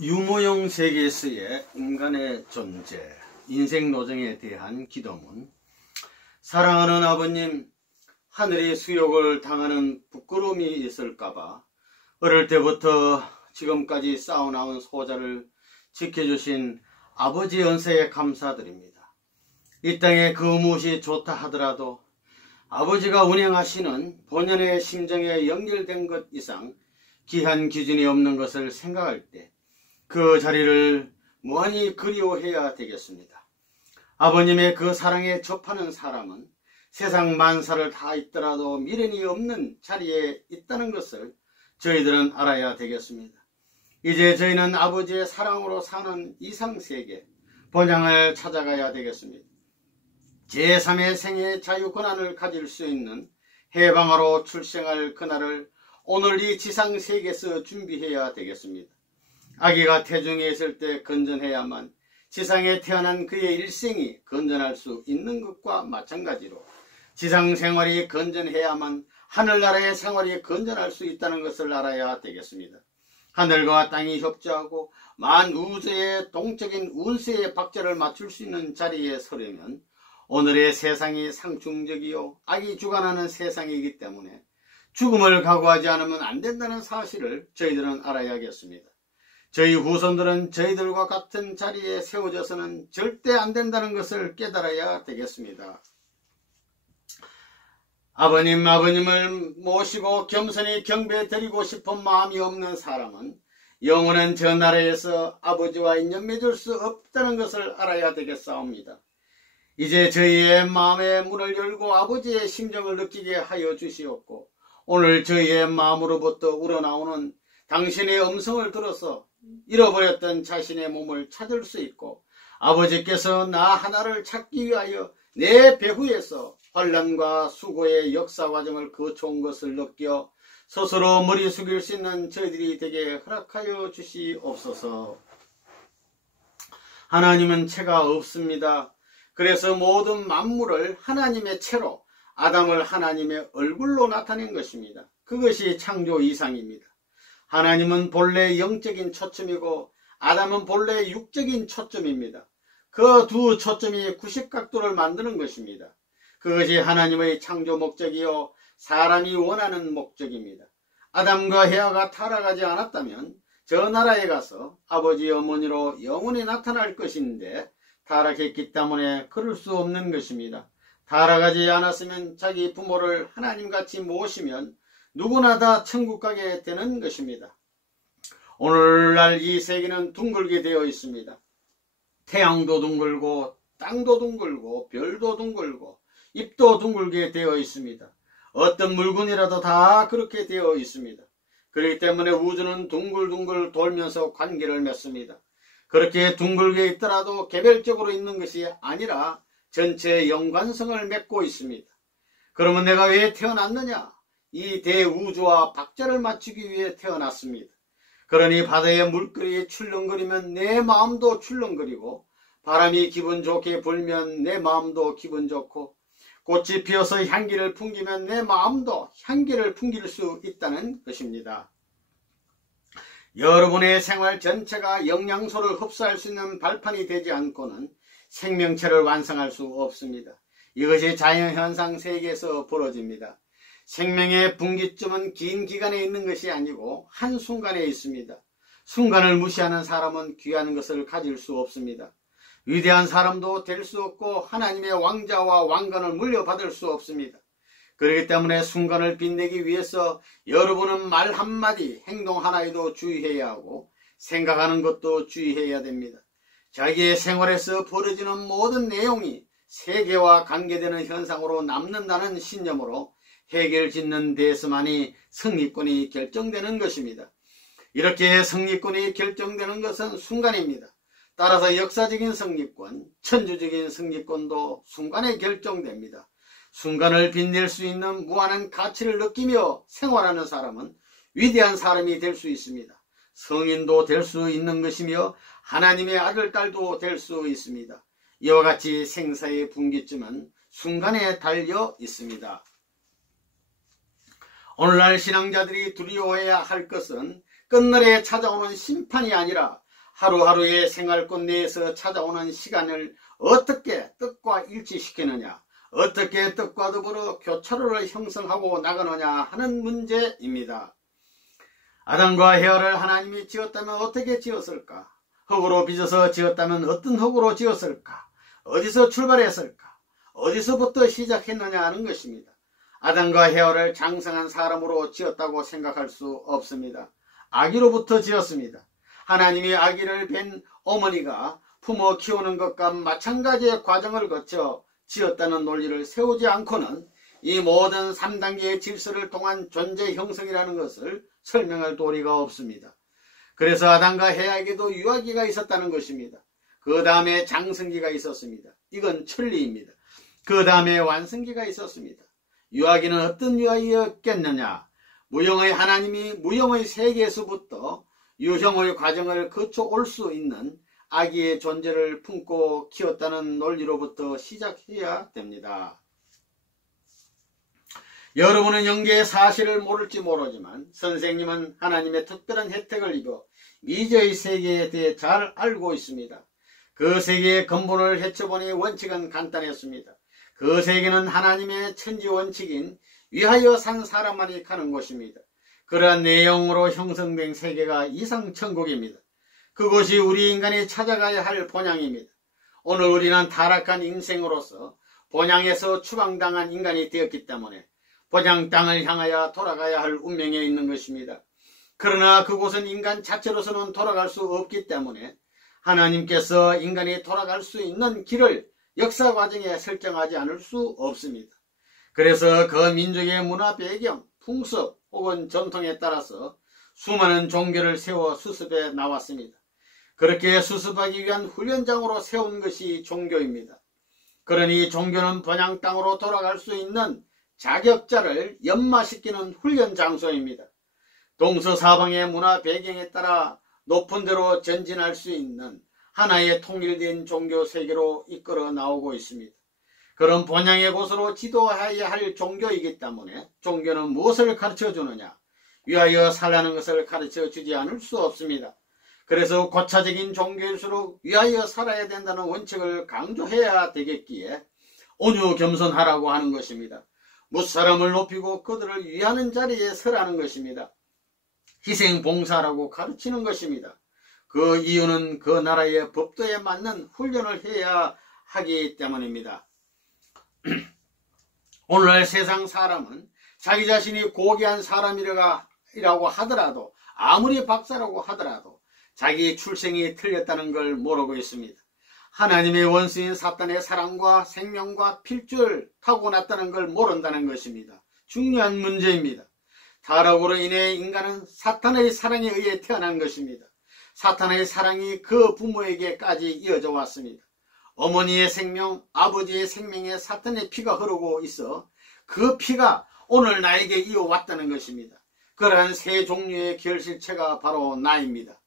유무용 세계에서의 인간의 존재, 인생 노정에 대한 기도문. 사랑하는 아버님, 하늘이 수욕을 당하는 부끄러움이 있을까봐 어릴 때부터 지금까지 쌓아나온 소자를 지켜주신 아버지의 은혜에 감사드립니다. 이 땅에 그 무엇이 좋다 하더라도 아버지가 운행하시는 본연의 심정에 연결된 것 이상 기한 기준이 없는 것을 생각할 때 그 자리를 무한히 그리워해야 되겠습니다. 아버님의 그 사랑에 접하는 사람은 세상 만사를 다 있더라도 미련이 없는 자리에 있다는 것을 저희들은 알아야 되겠습니다. 이제 저희는 아버지의 사랑으로 사는 이상세계 본향을 찾아가야 되겠습니다. 제3의 생의 자유권한을 가질 수 있는 해방하러 출생할 그날을 오늘 이 지상세계에서 준비해야 되겠습니다. 아기가 태중에 있을 때 건전해야만 지상에 태어난 그의 일생이 건전할 수 있는 것과 마찬가지로 지상생활이 건전해야만 하늘나라의 생활이 건전할 수 있다는 것을 알아야 되겠습니다. 하늘과 땅이 협조하고 만우주의 동적인 운세의 박자를 맞출 수 있는 자리에 서려면 오늘의 세상이 상충적이요 악이 주관하는 세상이기 때문에 죽음을 각오하지 않으면 안 된다는 사실을 저희들은 알아야겠습니다. 저희 후손들은 저희들과 같은 자리에 세워져서는 절대 안 된다는 것을 깨달아야 되겠습니다. 아버님을 모시고 겸손히 경배드리고 싶은 마음이 없는 사람은 영원한 저 나라에서 아버지와 인연 맺을 수 없다는 것을 알아야 되겠사옵니다. 이제 저희의 마음의 문을 열고 아버지의 심정을 느끼게 하여 주시옵고 오늘 저희의 마음으로부터 우러나오는 당신의 음성을 들어서 잃어버렸던 자신의 몸을 찾을 수 있고 아버지께서 나 하나를 찾기 위하여 내 배후에서 환난과 수고의 역사 과정을 거쳐온 것을 느껴 스스로 머리 숙일 수 있는 저희들이 되게 허락하여 주시옵소서. 하나님은 체가 없습니다. 그래서 모든 만물을 하나님의 체로 아담을 하나님의 얼굴로 나타낸 것입니다. 그것이 창조 이상입니다. 하나님은 본래 영적인 초점이고 아담은 본래 육적인 초점입니다. 그 두 초점이 90각도를 만드는 것입니다. 그것이 하나님의 창조 목적이요 사람이 원하는 목적입니다. 아담과 헤아가 타락하지 않았다면 저 나라에 가서 아버지 어머니로 영원히 나타날 것인데 타락했기 때문에 그럴 수 없는 것입니다. 타락하지 않았으면 자기 부모를 하나님같이 모시면 누구나 다 천국 가게 되는 것입니다. 오늘날 이 세계는 둥글게 되어 있습니다. 태양도 둥글고 땅도 둥글고 별도 둥글고 잎도 둥글게 되어 있습니다. 어떤 물건이라도 다 그렇게 되어 있습니다. 그렇기 때문에 우주는 둥글둥글 돌면서 관계를 맺습니다. 그렇게 둥글게 있더라도 개별적으로 있는 것이 아니라 전체 연관성을 맺고 있습니다. 그러면 내가 왜 태어났느냐? 이 대우주와 박자를 맞추기 위해 태어났습니다. 그러니 바다의 물결이 출렁거리면 내 마음도 출렁거리고 바람이 기분 좋게 불면 내 마음도 기분 좋고 꽃이 피어서 향기를 풍기면 내 마음도 향기를 풍길 수 있다는 것입니다. 여러분의 생활 전체가 영양소를 흡수할 수 있는 발판이 되지 않고는 생명체를 완성할 수 없습니다. 이것이 자연현상 세계에서 벌어집니다. 생명의 분기점은 긴 기간에 있는 것이 아니고 한순간에 있습니다. 순간을 무시하는 사람은 귀한 것을 가질 수 없습니다. 위대한 사람도 될 수 없고 하나님의 왕자와 왕관을 물려받을 수 없습니다. 그렇기 때문에 순간을 빛내기 위해서 여러분은 말 한마디, 행동 하나에도 주의해야 하고 생각하는 것도 주의해야 됩니다. 자기의 생활에서 벌어지는 모든 내용이 세계와 관계되는 현상으로 남는다는 신념으로 해결짓는 데에서만이 승리권이 결정되는 것입니다. 이렇게 승리권이 결정되는 것은 순간입니다. 따라서 역사적인 승리권, 천주적인 승리권도 순간에 결정됩니다. 순간을 빛낼 수 있는 무한한 가치를 느끼며 생활하는 사람은 위대한 사람이 될 수 있습니다. 성인도 될 수 있는 것이며 하나님의 아들, 딸도 될 수 있습니다. 이와 같이 생사의 분기점은 순간에 달려 있습니다. 오늘날 신앙자들이 두려워해야 할 것은 끝날에 찾아오는 심판이 아니라 하루하루의 생활권 내에서 찾아오는 시간을 어떻게 뜻과 일치시키느냐, 어떻게 뜻과 더불어 교차로를 형성하고 나가느냐 하는 문제입니다. 아담과 헤아를 하나님이 지었다면 어떻게 지었을까? 흙으로 빚어서 지었다면 어떤 흙으로 지었을까? 어디서 출발했을까? 어디서부터 시작했느냐 하는 것입니다. 아담과 헤아를 장성한 사람으로 지었다고 생각할 수 없습니다. 아기로부터 지었습니다. 하나님이 아기를 뵌 어머니가 품어 키우는 것과 마찬가지의 과정을 거쳐 지었다는 논리를 세우지 않고는 이 모든 3단계의 질서를 통한 존재 형성이라는 것을 설명할 도리가 없습니다. 그래서 아담과 헤아에게도 유아기가 있었다는 것입니다. 그 다음에 장성기가 있었습니다. 이건 천리입니다. 그 다음에 완성기가 있었습니다. 유아기는 어떤 유아기였겠느냐? 무형의 하나님이 무형의 세계에서부터 유형의 과정을 거쳐 올 수 있는 아기의 존재를 품고 키웠다는 논리로부터 시작해야 됩니다. 여러분은 영계의 사실을 모를지 모르지만 선생님은 하나님의 특별한 혜택을 입어 미지의 세계에 대해 잘 알고 있습니다. 그 세계의 근본을 헤쳐보니 원칙은 간단했습니다. 그 세계는 하나님의 천지 원칙인 위하여 산 사람만이 가는 곳입니다. 그러한 내용으로 형성된 세계가 이상천국입니다. 그것이 우리 인간이 찾아가야 할 본향입니다. 오늘 우리는 타락한 인생으로서 본향에서 추방당한 인간이 되었기 때문에 본향 땅을 향하여 돌아가야 할 운명에 있는 것입니다. 그러나 그곳은 인간 자체로서는 돌아갈 수 없기 때문에 하나님께서 인간이 돌아갈 수 있는 길을 역사 과정에 설정하지 않을 수 없습니다. 그래서 그 민족의 문화 배경, 풍습 혹은 전통에 따라서 수많은 종교를 세워 수습해 나왔습니다. 그렇게 수습하기 위한 훈련장으로 세운 것이 종교입니다. 그러니 종교는 본향 땅으로 돌아갈 수 있는 자격자를 연마시키는 훈련 장소입니다. 동서사방의 문화 배경에 따라 높은 데로 전진할 수 있는 하나의 통일된 종교 세계로 이끌어 나오고 있습니다. 그런 본향의 곳으로 지도해야 할 종교이기 때문에 종교는 무엇을 가르쳐 주느냐? 위하여 살라는 것을 가르쳐 주지 않을 수 없습니다. 그래서 고차적인 종교일수록 위하여 살아야 된다는 원칙을 강조해야 되겠기에 온유 겸손하라고 하는 것입니다. 무사람을 높이고 그들을 위하는 자리에 서라는 것입니다. 희생 봉사라고 가르치는 것입니다. 그 이유는 그 나라의 법도에 맞는 훈련을 해야 하기 때문입니다. 오늘날 세상 사람은 자기 자신이 고귀한 사람이라고 하더라도 아무리 박사라고 하더라도 자기 출생이 틀렸다는 걸 모르고 있습니다. 하나님의 원수인 사탄의 사랑과 생명과 필줄 타고났다는 걸 모른다는 것입니다. 중요한 문제입니다. 타락으로 인해 인간은 사탄의 사랑에 의해 태어난 것입니다. 사탄의 사랑이 그 부모에게까지 이어져 왔습니다. 어머니의 생명, 아버지의 생명에 사탄의 피가 흐르고 있어 그 피가 오늘 나에게 이어왔다는 것입니다. 그러한 세 종류의 결실체가 바로 나입니다.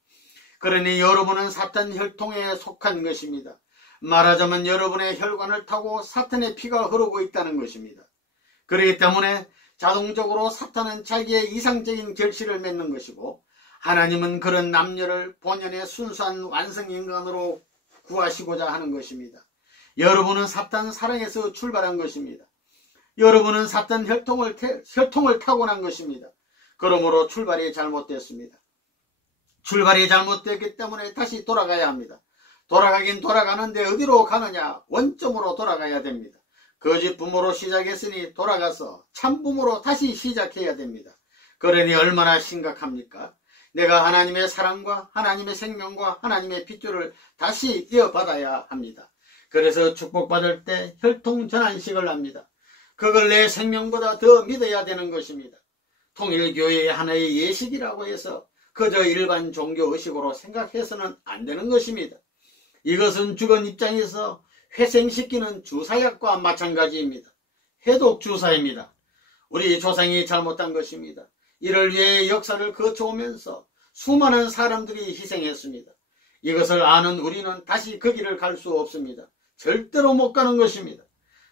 그러니 여러분은 사탄 혈통에 속한 것입니다. 말하자면 여러분의 혈관을 타고 사탄의 피가 흐르고 있다는 것입니다. 그렇기 때문에 자동적으로 사탄은 자기의 이상적인 결실을 맺는 것이고 하나님은 그런 남녀를 본연의 순수한 완성인간으로 구하시고자 하는 것입니다. 여러분은 사탄 사랑에서 출발한 것입니다. 여러분은 사탄 혈통을 타고난 것입니다. 그러므로 출발이 잘못됐습니다. 출발이 잘못됐기 때문에 다시 돌아가야 합니다. 돌아가긴 돌아가는데 어디로 가느냐? 원점으로 돌아가야 됩니다. 거짓 부모로 시작했으니 돌아가서 참 부모로 다시 시작해야 됩니다. 그러니 얼마나 심각합니까? 내가 하나님의 사랑과 하나님의 생명과 하나님의 핏줄을 다시 이어받아야 합니다. 그래서 축복받을 때 혈통전환식을 합니다. 그걸 내 생명보다 더 믿어야 되는 것입니다. 통일교회의 하나의 예식이라고 해서 그저 일반 종교의식으로 생각해서는 안 되는 것입니다. 이것은 죽은 입장에서 회생시키는 주사약과 마찬가지입니다. 해독주사입니다. 우리 조상이 잘못한 것입니다. 이를 위해 역사를 거쳐오면서 수많은 사람들이 희생했습니다. 이것을 아는 우리는 다시 그 길을 갈 수 없습니다. 절대로 못 가는 것입니다.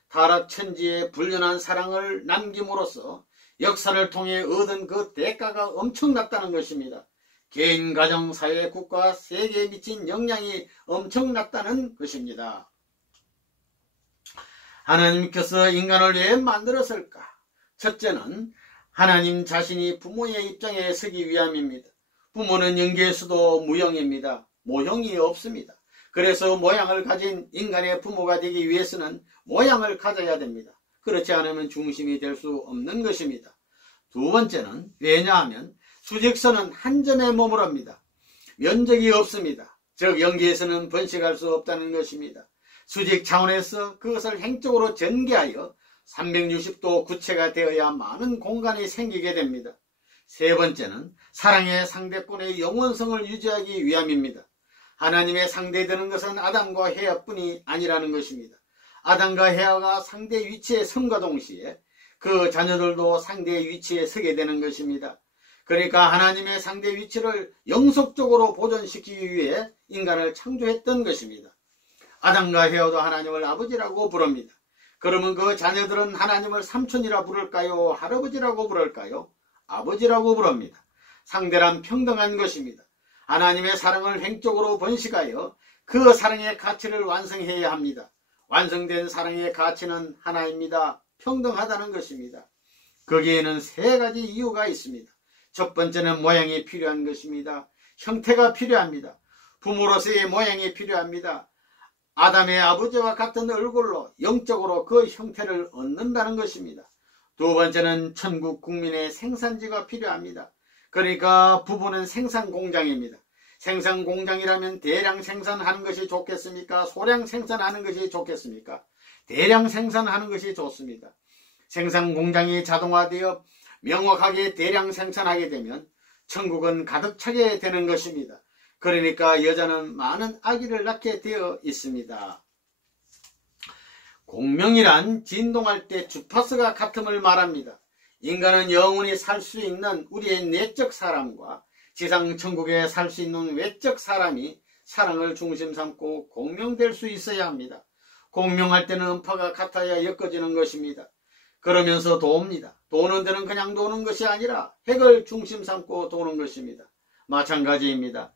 타락천지에 불련한 사랑을 남김으로써 역사를 통해 얻은 그 대가가 엄청났다는 것입니다. 개인, 가정, 사회, 국가, 세계에 미친 영향이 엄청났다는 것입니다. 하나님께서 인간을 왜 만들었을까? 첫째는 하나님 자신이 부모의 입장에 서기 위함입니다. 부모는 영계에서도 무형입니다. 모형이 없습니다. 그래서 모양을 가진 인간의 부모가 되기 위해서는 모양을 가져야 됩니다. 그렇지 않으면 중심이 될 수 없는 것입니다. 두 번째는 왜냐하면 수직선은 한 점에 머무릅니다. 면적이 없습니다. 즉 영계에서는 번식할 수 없다는 것입니다. 수직 차원에서 그것을 행적으로 전개하여 360도 구체가 되어야 많은 공간이 생기게 됩니다. 세 번째는 사랑의 상대권의 영원성을 유지하기 위함입니다. 하나님의 상대되는 것은 아담과 헤아뿐이 아니라는 것입니다. 아담과 헤아가 상대 위치에 섬과 동시에 그 자녀들도 상대 위치에 서게 되는 것입니다. 그러니까 하나님의 상대 위치를 영속적으로 보존시키기 위해 인간을 창조했던 것입니다. 아담과 헤아도 하나님을 아버지라고 부릅니다. 그러면 그 자녀들은 하나님을 삼촌이라 부를까요? 할아버지라고 부를까요? 아버지라고 부릅니다. 상대란 평등한 것입니다. 하나님의 사랑을 행적으로 번식하여 그 사랑의 가치를 완성해야 합니다. 완성된 사랑의 가치는 하나입니다. 평등하다는 것입니다. 거기에는 세 가지 이유가 있습니다. 첫 번째는 모양이 필요한 것입니다. 형태가 필요합니다. 부모로서의 모양이 필요합니다. 아담의 아버지와 같은 얼굴로 영적으로 그 형태를 얻는다는 것입니다. 두 번째는 천국 국민의 생산지가 필요합니다. 그러니까 부부는 생산공장입니다. 생산공장이라면 대량 생산하는 것이 좋겠습니까? 소량 생산하는 것이 좋겠습니까? 대량 생산하는 것이 좋습니다. 생산공장이 자동화되어 명확하게 대량 생산하게 되면 천국은 가득 차게 되는 것입니다. 그러니까 여자는 많은 아기를 낳게 되어 있습니다. 공명이란 진동할 때 주파수가 같음을 말합니다. 인간은 영원히 살 수 있는 우리의 내적 사람과 지상 천국에 살 수 있는 외적 사람이 사랑을 중심 삼고 공명될 수 있어야 합니다. 공명할 때는 음파가 같아야 엮어지는 것입니다. 그러면서 돕니다. 도는 데는 그냥 도는 것이 아니라 핵을 중심 삼고 도는 것입니다. 마찬가지입니다.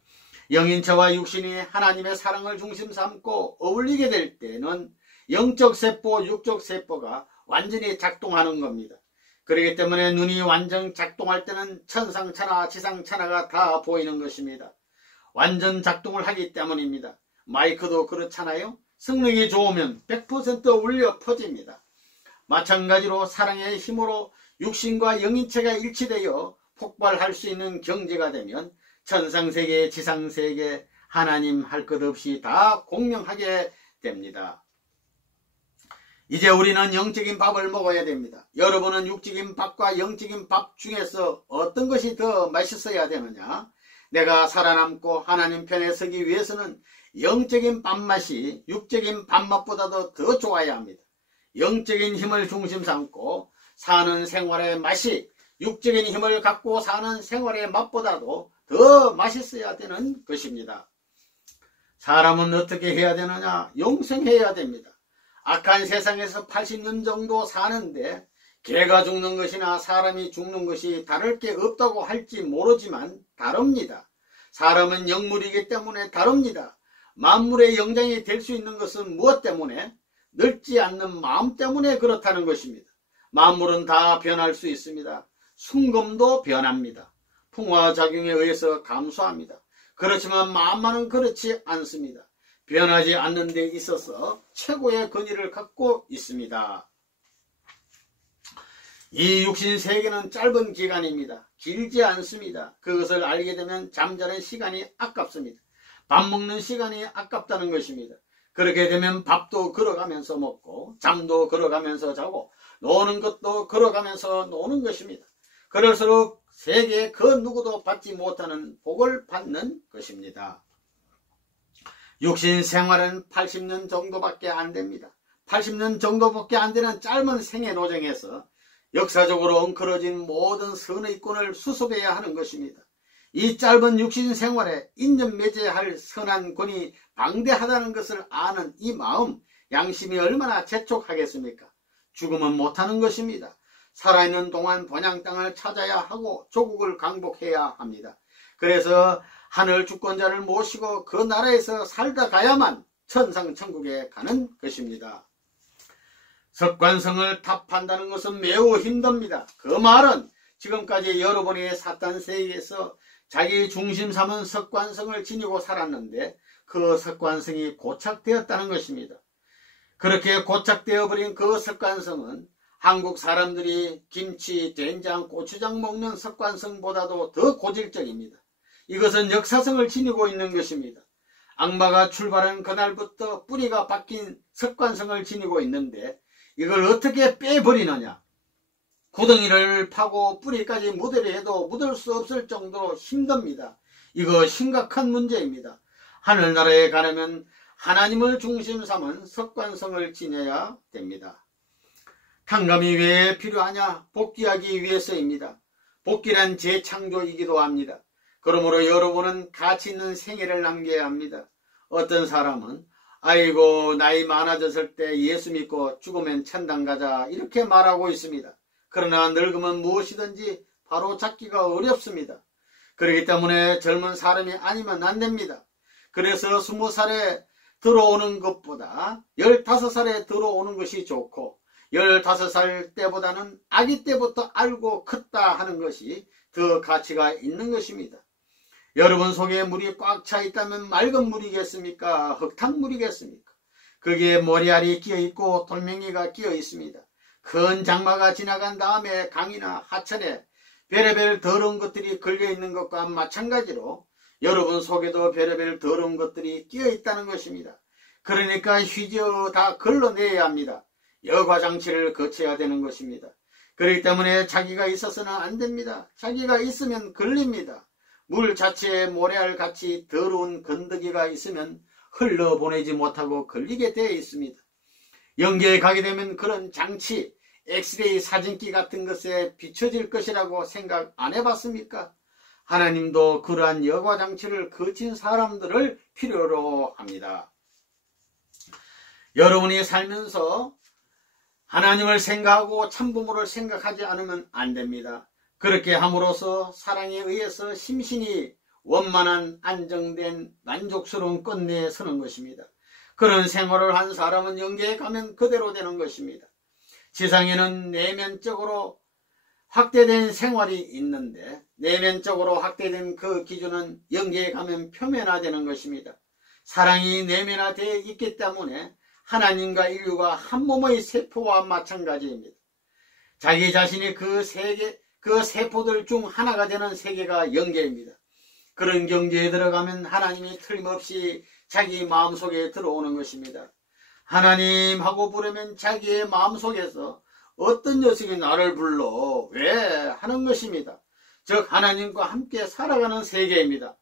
영인체와 육신이 하나님의 사랑을 중심 삼고 어울리게 될 때는 영적 세포, 육적 세포가 완전히 작동하는 겁니다. 그렇기 때문에 눈이 완전 작동할 때는 천상천하, 지상천하가 다 보이는 것입니다. 완전 작동을 하기 때문입니다. 마이크도 그렇잖아요. 성능이 좋으면 100% 울려 퍼집니다. 마찬가지로 사랑의 힘으로 육신과 영인체가 일치되어 폭발할 수 있는 경제가 되면 천상세계, 지상세계, 하나님 할 것 없이 다 공명하게 됩니다. 이제 우리는 영적인 밥을 먹어야 됩니다. 여러분은 육적인 밥과 영적인 밥 중에서 어떤 것이 더 맛있어야 되느냐? 내가 살아남고 하나님 편에 서기 위해서는 영적인 밥맛이 육적인 밥맛보다도 더 좋아야 합니다. 영적인 힘을 중심 삼고 사는 생활의 맛이 육적인 힘을 갖고 사는 생활의 맛보다도 더 맛있어야 되는 것입니다. 사람은 어떻게 해야 되느냐? 영생해야 됩니다. 악한 세상에서 80년 정도 사는데 개가 죽는 것이나 사람이 죽는 것이 다를 게 없다고 할지 모르지만 다릅니다. 사람은 영물이기 때문에 다릅니다. 만물의 영장이 될 수 있는 것은 무엇 때문에? 늙지 않는 마음 때문에 그렇다는 것입니다. 만물은 다 변할 수 있습니다. 순금도 변합니다. 풍화작용에 의해서 감소합니다. 그렇지만 마음만은 그렇지 않습니다. 변하지 않는 데 있어서 최고의 권위를 갖고 있습니다. 이 육신 세계는 짧은 기간입니다. 길지 않습니다. 그것을 알게 되면 잠자는 시간이 아깝습니다. 밥 먹는 시간이 아깝다는 것입니다. 그렇게 되면 밥도 걸어가면서 먹고 잠도 걸어가면서 자고 노는 것도 걸어가면서 노는 것입니다. 그럴수록 세계 그 누구도 받지 못하는 복을 받는 것입니다. 육신 생활은 80년 정도밖에 안 됩니다. 80년 정도밖에 안 되는 짧은 생애 노정에서 역사적으로 엉클어진 모든 선의 꾼을 수습해야 하는 것입니다. 이 짧은 육신 생활에 인연 맺어야 선한 권이 방대하다는 것을 아는 이 마음, 양심이 얼마나 재촉하겠습니까? 죽으면 못하는 것입니다. 살아있는 동안 본향 땅을 찾아야 하고 조국을 강복해야 합니다. 그래서 하늘 주권자를 모시고 그 나라에서 살다 가야만 천상천국에 가는 것입니다. 석관성을 답한다는 것은 매우 힘듭니다. 그 말은 지금까지 여러분이 사탄 세계에서 자기 중심 삼은 석관성을 지니고 살았는데 그 석관성이 고착되었다는 것입니다. 그렇게 고착되어 버린 그 석관성은 한국 사람들이 김치, 된장, 고추장 먹는 석관성보다도 더 고질적입니다. 이것은 역사성을 지니고 있는 것입니다. 악마가 출발한 그날부터 뿌리가 박힌 석관성을 지니고 있는데 이걸 어떻게 빼버리느냐. 구덩이를 파고 뿌리까지 묻으려 해도 묻을 수 없을 정도로 힘듭니다. 이거 심각한 문제입니다. 하늘나라에 가려면 하나님을 중심 삼은 석관성을 지녀야 됩니다. 탕감이 왜 필요하냐? 복귀하기 위해서입니다. 복귀란 재창조이기도 합니다. 그러므로 여러분은 가치 있는 생애를 남겨야 합니다. 어떤 사람은 아이고 나이 많아졌을 때 예수 믿고 죽으면 천당 가자 이렇게 말하고 있습니다. 그러나 늙으면 무엇이든지 바로 잡기가 어렵습니다. 그렇기 때문에 젊은 사람이 아니면 안 됩니다. 그래서 20살에 들어오는 것보다 15살에 들어오는 것이 좋고 15살 때보다는 아기 때부터 알고 컸다 하는 것이 더 가치가 있는 것입니다. 여러분 속에 물이 꽉 차 있다면 맑은 물이겠습니까? 흙탕물이겠습니까? 거기에 모래알이 끼어있고 돌멩이가 끼어있습니다. 큰 장마가 지나간 다음에 강이나 하천에 별의별 더러운 것들이 걸려있는 것과 마찬가지로 여러분 속에도 별의별 더러운 것들이 끼어있다는 것입니다. 그러니까 휘저 다 걸러내야 합니다. 여과장치를 거쳐야 되는 것입니다. 그렇기 때문에 자기가 있어서는 안 됩니다. 자기가 있으면 걸립니다. 물 자체에 모래알같이 더러운 건더기가 있으면 흘러보내지 못하고 걸리게 되어 있습니다. 영계에 가게 되면 그런 장치, 엑스레이 사진기 같은 것에 비춰질 것이라고 생각 안 해봤습니까? 하나님도 그러한 여과장치를 거친 사람들을 필요로 합니다. 여러분이 살면서 하나님을 생각하고 참부모를 생각하지 않으면 안 됩니다. 그렇게 함으로써 사랑에 의해서 심신이 원만한 안정된 만족스러운 끝내에 서는 것입니다. 그런 생활을 한 사람은 영계에 가면 그대로 되는 것입니다. 지상에는 내면적으로 확대된 생활이 있는데 내면적으로 확대된 그 기준은 영계에 가면 표면화되는 것입니다. 사랑이 내면화되어 있기 때문에 하나님과 인류가 한 몸의 세포와 마찬가지입니다. 자기 자신이 그 세포들 중 하나가 되는 세계가 영계입니다. 그런 경계에 들어가면 하나님이 틀림없이 자기 마음속에 들어오는 것입니다. 하나님 하고 부르면 자기의 마음속에서 어떤 녀석이 나를 불러 왜 하는 것입니다. 즉 하나님과 함께 살아가는 세계입니다.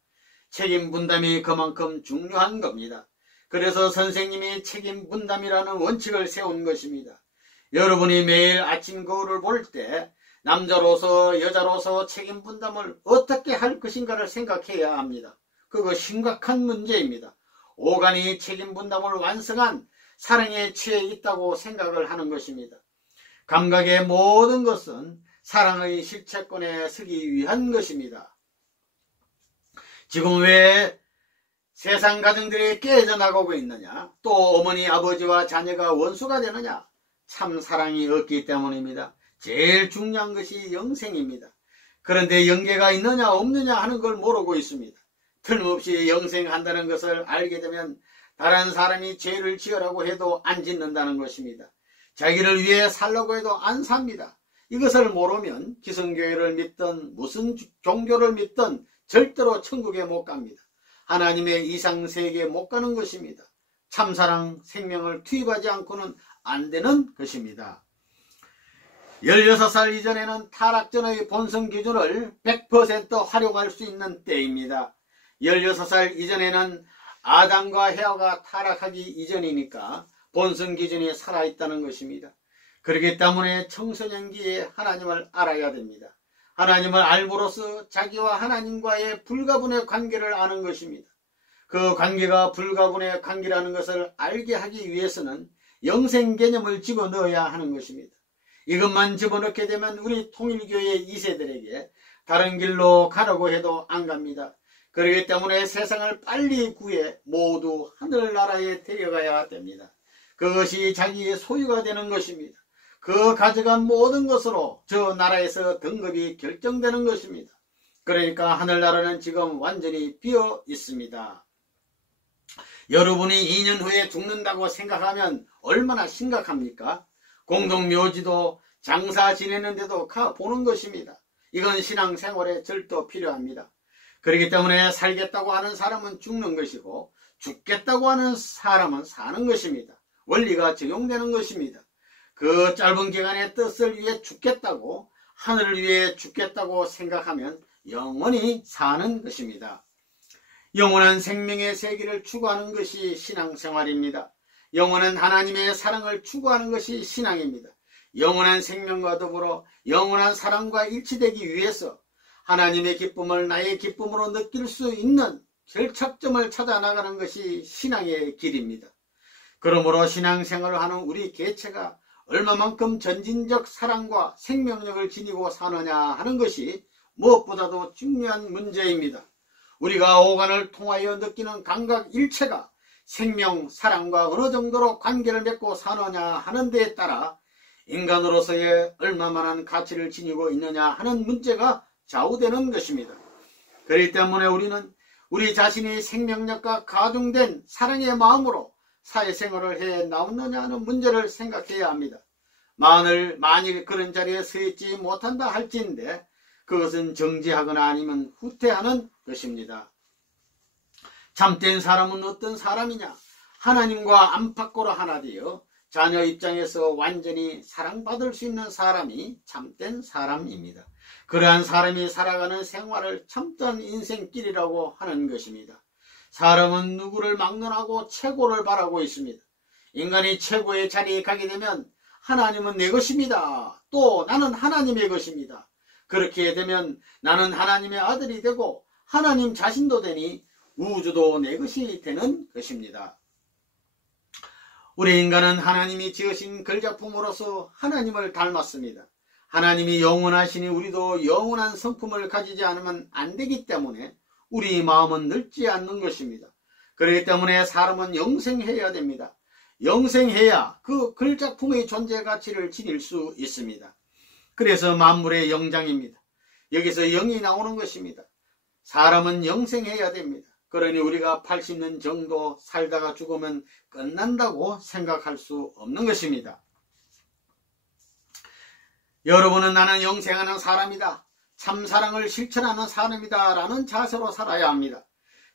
책임 분담이 그만큼 중요한 겁니다. 그래서 선생님이 책임 분담이라는 원칙을 세운 것입니다. 여러분이 매일 아침 거울을 볼 때 남자로서 여자로서 책임 분담을 어떻게 할 것인가를 생각해야 합니다. 그거 심각한 문제입니다. 오간이 책임 분담을 완성한 사랑에 취해 있다고 생각을 하는 것입니다. 감각의 모든 것은 사랑의 실체권에 서기 위한 것입니다. 지금 왜 세상 가정들이 깨져나가고 있느냐? 또 어머니 아버지와 자녀가 원수가 되느냐? 참 사랑이 없기 때문입니다. 제일 중요한 것이 영생입니다. 그런데 영계가 있느냐 없느냐 하는 걸 모르고 있습니다. 틀림없이 영생한다는 것을 알게 되면 다른 사람이 죄를 지으라고 해도 안 짓는다는 것입니다. 자기를 위해 살라고 해도 안 삽니다. 이것을 모르면 기성교회를 믿든 무슨 종교를 믿든 절대로 천국에 못 갑니다. 하나님의 이상세계에 못 가는 것입니다. 참사랑 생명을 투입하지 않고는 안 되는 것입니다. 16살 이전에는 타락전의 본성 기준을 100% 활용할 수 있는 때입니다. 16살 이전에는 아담과 헤아가 타락하기 이전이니까 본성 기준이 살아있다는 것입니다. 그렇기 때문에 청소년기에 하나님을 알아야 됩니다. 하나님을 알므로써 자기와 하나님과의 불가분의 관계를 아는 것입니다. 그 관계가 불가분의 관계라는 것을 알게 하기 위해서는 영생 개념을 집어넣어야 하는 것입니다. 이것만 집어넣게 되면 우리 통일교회 2세들에게 다른 길로 가려고 해도 안 갑니다. 그렇기 때문에 세상을 빨리 구해 모두 하늘나라에 데려가야 됩니다. 그것이 자기의 소유가 되는 것입니다. 그 가져간 모든 것으로 저 나라에서 등급이 결정되는 것입니다. 그러니까 하늘나라는 지금 완전히 비어 있습니다. 여러분이 2년 후에 죽는다고 생각하면 얼마나 심각합니까? 공동묘지도 장사 지내는데도 가보는 것입니다. 이건 신앙생활에 절도 필요합니다. 그렇기 때문에 살겠다고 하는 사람은 죽는 것이고 죽겠다고 하는 사람은 사는 것입니다. 원리가 적용되는 것입니다. 그 짧은 기간의 뜻을 위해 죽겠다고, 하늘을 위해 죽겠다고 생각하면 영원히 사는 것입니다. 영원한 생명의 세계를 추구하는 것이 신앙생활입니다. 영원한 하나님의 사랑을 추구하는 것이 신앙입니다. 영원한 생명과 더불어 영원한 사랑과 일치되기 위해서 하나님의 기쁨을 나의 기쁨으로 느낄 수 있는 결착점을 찾아 나가는 것이 신앙의 길입니다. 그러므로 신앙생활을 하는 우리 개체가 얼마만큼 전진적 사랑과 생명력을 지니고 사느냐 하는 것이 무엇보다도 중요한 문제입니다. 우리가 오간을 통하여 느끼는 감각 일체가 생명, 사랑과 어느 정도로 관계를 맺고 사느냐 하는 데에 따라 인간으로서의 얼마만한 가치를 지니고 있느냐 하는 문제가 좌우되는 것입니다. 그렇기 때문에 우리는 우리 자신이 생명력과 가중된 사랑의 마음으로 사회생활을 해 나오느냐 하는 문제를 생각해야 합니다. 만일 그런 자리에 서 있지 못한다 할지인데 그것은 정지하거나 아니면 후퇴하는 것입니다. 참된 사람은 어떤 사람이냐? 하나님과 안팎으로 하나 되어 자녀 입장에서 완전히 사랑받을 수 있는 사람이 참된 사람입니다. 그러한 사람이 살아가는 생활을 참된 인생길이라고 하는 것입니다. 사람은 누구를 막론하고 최고를 바라고 있습니다. 인간이 최고의 자리에 가게 되면 하나님은 내 것입니다. 또 나는 하나님의 것입니다. 그렇게 되면 나는 하나님의 아들이 되고 하나님 자신도 되니 우주도 내 것이 되는 것입니다. 우리 인간은 하나님이 지으신 걸작품으로서 하나님을 닮았습니다. 하나님이 영원하시니 우리도 영원한 성품을 가지지 않으면 안 되기 때문에 우리 마음은 늙지 않는 것입니다. 그렇기 때문에 사람은 영생해야 됩니다. 영생해야 그 걸작품의 존재 가치를 지닐 수 있습니다. 그래서 만물의 영장입니다. 여기서 영이 나오는 것입니다. 사람은 영생해야 됩니다. 그러니 우리가 80년 정도 살다가 죽으면 끝난다고 생각할 수 없는 것입니다. 여러분은 나는 영생하는 사람이다. 참사랑을 실천하는 사람이다 라는 자세로 살아야 합니다.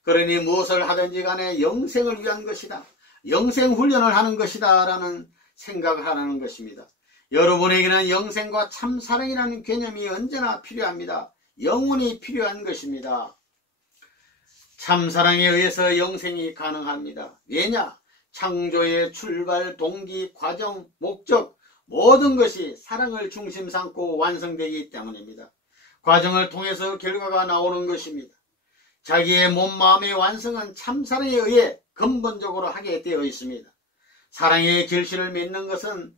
그러니 무엇을 하든지 간에 영생을 위한 것이다. 영생훈련을 하는 것이다 라는 생각을 하는 것입니다. 여러분에게는 영생과 참사랑이라는 개념이 언제나 필요합니다. 영원히 필요한 것입니다. 참사랑에 의해서 영생이 가능합니다. 왜냐? 창조의 출발, 동기, 과정, 목적 모든 것이 사랑을 중심 삼고 완성되기 때문입니다. 과정을 통해서 결과가 나오는 것입니다. 자기의 몸, 마음의 완성은 참사랑에 의해 근본적으로 하게 되어 있습니다. 사랑의 결실을 맺는 것은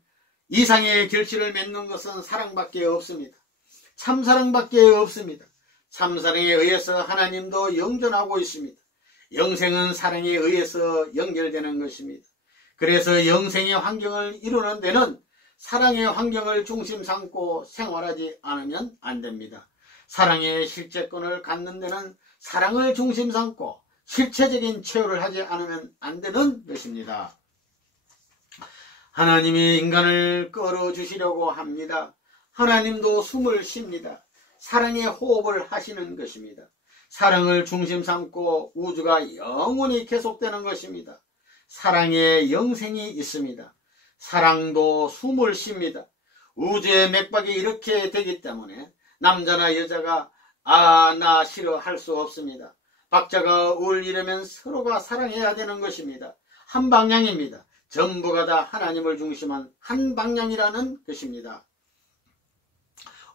이상의 결실을 맺는 것은 사랑밖에 없습니다. 참사랑밖에 없습니다. 참사랑에 의해서 하나님도 영존하고 있습니다. 영생은 사랑에 의해서 연결되는 것입니다. 그래서 영생의 환경을 이루는 데는 사랑의 환경을 중심 삼고 생활하지 않으면 안 됩니다. 사랑의 실제권을 갖는 데는 사랑을 중심 삼고 실체적인 체험을 하지 않으면 안 되는 것입니다. 하나님이 인간을 끌어주시려고 합니다. 하나님도 숨을 쉽니다. 사랑의 호흡을 하시는 것입니다. 사랑을 중심 삼고 우주가 영원히 계속되는 것입니다. 사랑에 영생이 있습니다. 사랑도 숨을 쉽니다. 우주의 맥박이 이렇게 되기 때문에 남자나 여자가 나 싫어 할 수 없습니다. 박자가 어울리려면 서로가 사랑해야 되는 것입니다. 한 방향입니다. 전부가 다 하나님을 중심한 한 방향이라는 것입니다.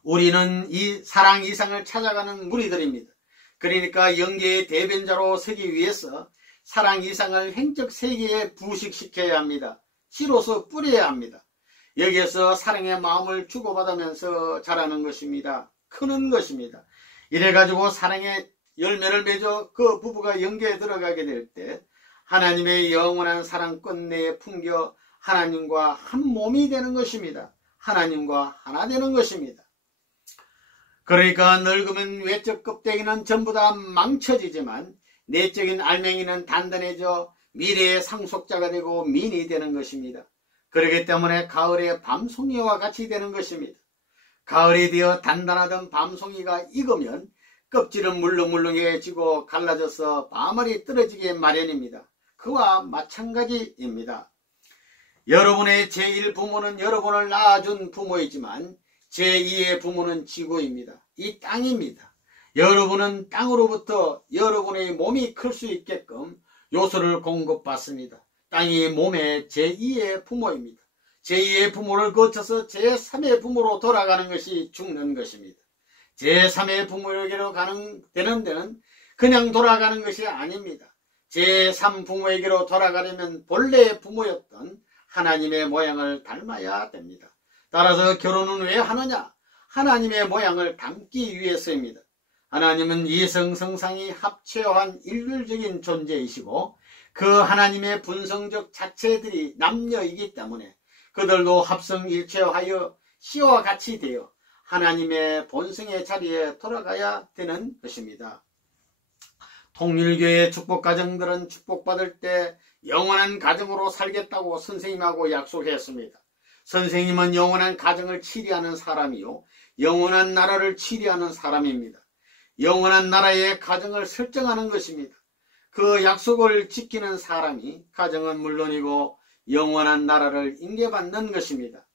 우리는 이 사랑 이상을 찾아가는 무리들입니다. 그러니까 영계의 대변자로 서기 위해서 사랑 이상을 행적 세계에 부식시켜야 합니다. 씨로서 뿌려야 합니다. 여기에서 사랑의 마음을 주고받으면서 자라는 것입니다. 크는 것입니다. 이래가지고 사랑의 열매를 맺어 그 부부가 영계에 들어가게 될 때 하나님의 영원한 사랑 끝내에 품겨 하나님과 한 몸이 되는 것입니다. 하나님과 하나 되는 것입니다. 그러니까 늙으면 외적 껍데기는 전부 다 망쳐지지만 내적인 알맹이는 단단해져 미래의 상속자가 되고 민이 되는 것입니다. 그렇기 때문에 가을의 밤송이와 같이 되는 것입니다. 가을이 되어 단단하던 밤송이가 익으면 껍질은 물렁물렁해지고 갈라져서 밤알이 떨어지게 마련입니다. 그와 마찬가지입니다. 여러분의 제1부모는 여러분을 낳아준 부모이지만 제2의 부모는 지구입니다. 이 땅입니다. 여러분은 땅으로부터 여러분의 몸이 클 수 있게끔 요소를 공급받습니다. 땅이 몸의 제2의 부모입니다. 제2의 부모를 거쳐서 제3의 부모로 돌아가는 것이 죽는 것입니다. 제3의 부모에게로 되는 데는 그냥 돌아가는 것이 아닙니다. 제3 부모에게로 돌아가려면 본래의 부모였던 하나님의 모양을 닮아야 됩니다. 따라서 결혼은 왜 하느냐? 하나님의 모양을 닮기 위해서입니다. 하나님은 이성성상이 합체한 일률적인 존재이시고 그 하나님의 분성적 자체들이 남녀이기 때문에 그들도 합성일체하여 씨와 같이 되어 하나님의 본성의 자리에 돌아가야 되는 것입니다. 통일교의 축복가정들은 축복받을 때 영원한 가정으로 살겠다고 선생님하고 약속했습니다. 선생님은 영원한 가정을 치리하는 사람이요 영원한 나라를 치리하는 사람입니다. 영원한 나라의 가정을 설정하는 것입니다. 그 약속을 지키는 사람이 가정은 물론이고 영원한 나라를 인계받는 것입니다.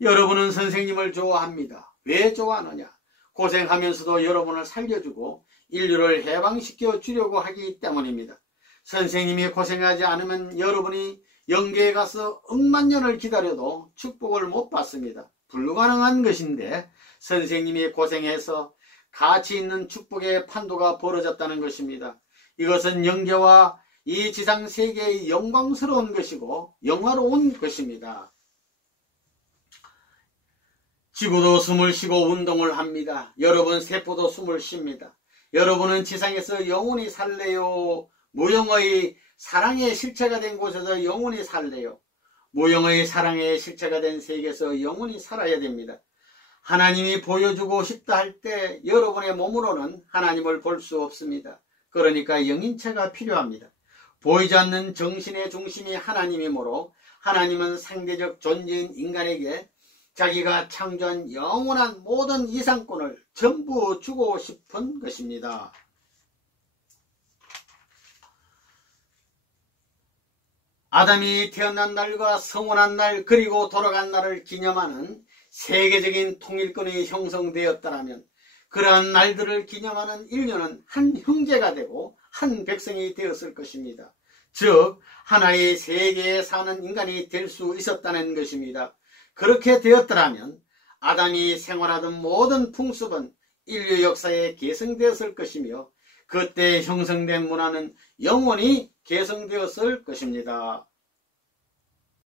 여러분은 선생님을 좋아합니다. 왜 좋아하느냐? 고생하면서도 여러분을 살려주고 인류를 해방시켜 주려고 하기 때문입니다. 선생님이 고생하지 않으면 여러분이 영계에 가서 억만 년을 기다려도 축복을 못 받습니다. 불가능한 것인데 선생님이 고생해서 가치 있는 축복의 판도가 벌어졌다는 것입니다. 이것은 영계와 이 지상 세계의 영광스러운 것이고 영화로운 것입니다. 지구도 숨을 쉬고 운동을 합니다. 여러분 세포도 숨을 쉽니다. 여러분은 지상에서 영원히 살래요? 무형의 사랑의 실체가 된 곳에서 영원히 살래요? 무형의 사랑의 실체가 된 세계에서 영원히 살아야 됩니다. 하나님이 보여주고 싶다 할 때 여러분의 몸으로는 하나님을 볼 수 없습니다. 그러니까 영인체가 필요합니다. 보이지 않는 정신의 중심이 하나님이므로 하나님은 상대적 존재인 인간에게 자기가 창조한 영원한 모든 이상권을 전부 주고 싶은 것입니다. 아담이 태어난 날과 성혼한 날 그리고 돌아간 날을 기념하는 세계적인 통일권이 형성되었다면 그러한 날들을 기념하는 인류는 한 형제가 되고 한 백성이 되었을 것입니다. 즉 하나의 세계에 사는 인간이 될 수 있었다는 것입니다. 그렇게 되었더라면 아담이 생활하던 모든 풍습은 인류 역사에 계승되었을 것이며 그때 형성된 문화는 영원히 계승되었을 것입니다.